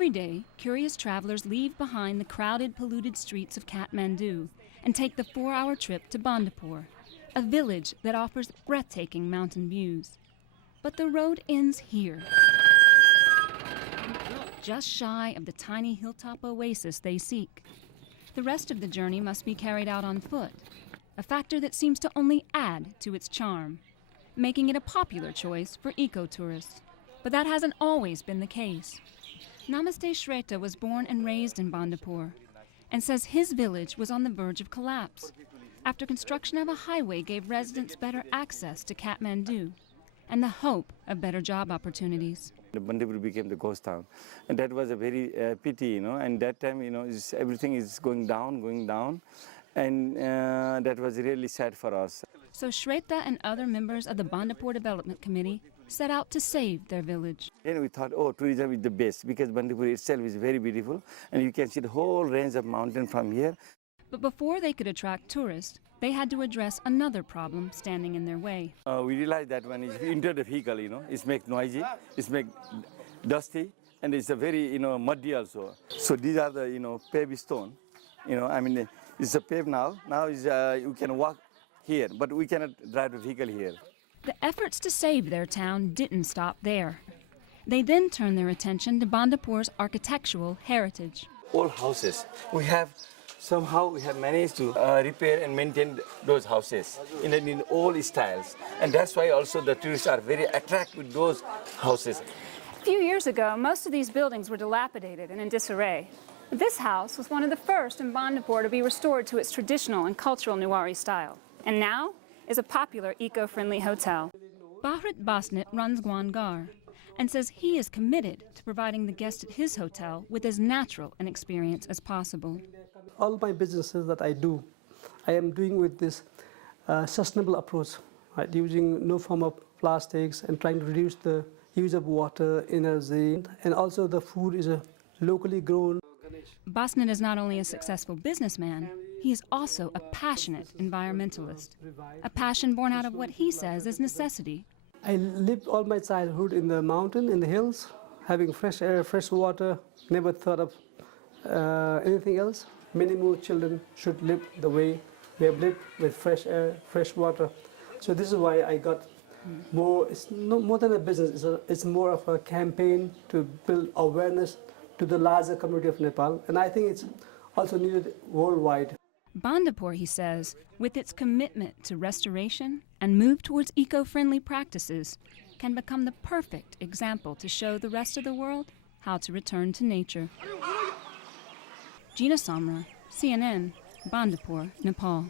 Every day, curious travelers leave behind the crowded, polluted streets of Kathmandu and take the 4-hour trip to Bandipur, a village that offers breathtaking mountain views. But the road ends here, just shy of the tiny hilltop oasis they seek. The rest of the journey must be carried out on foot, a factor that seems to only add to its charm, making it a popular choice for eco-tourists. But that hasn't always been the case. Namaste Shreta was born and raised in Bandipur and says his village was on the verge of collapse after construction of a highway gave residents better access to Kathmandu and the hope of better job opportunities. Bandipur became the ghost town, and that was a very pity, and that time, everything is going down, and that was really sad for us. So Shreta and other members of the Bandipur Development Committee set out to save their village. Then we thought, tourism is the best, because Bandipur itself is very beautiful, and you can see the whole range of mountain from here. But before they could attract tourists, they had to address another problem standing in their way. We realized that when you enter the vehicle, it's make noisy, it's make dusty, and it's a very, muddy also. So these are the, paved stone. It's a paved now. Now is you can walk here, but we cannot drive the vehicle here. The efforts to save their town didn't stop there. They then turned their attention to Bandipur's architectural heritage. All houses, somehow we have managed to repair and maintain those houses in all styles. And that's why also the tourists are very attracted with those houses. A few years ago, most of these buildings were dilapidated and in disarray. This house was one of the first in Bandipur to be restored to its traditional and cultural Newari style. And now is a popular eco-friendly hotel. Bahrit Basnet runs Gwangar and says he is committed to providing the guests at his hotel with as natural an experience as possible. All my businesses that I do, I am doing with this sustainable approach, right? Using no form of plastics and trying to reduce the use of water, energy, and also the food is locally grown. Basnet is not only a successful businessman, he is also a passionate environmentalist, a passion born out of what he says is necessity. I lived all my childhood in the mountain, in the hills, having fresh air, fresh water, never thought of anything else. Many more children should live the way we have lived, with fresh air, fresh water. So this is why I got more, it's no more than a business, it's more of a campaign to build awareness to the larger community of Nepal, and I think it's also needed worldwide. Bandipur, he says, with its commitment to restoration and move towards eco-friendly practices, can become the perfect example to show the rest of the world how to return to nature. Gina Samra, CNN, Bandipur, Nepal.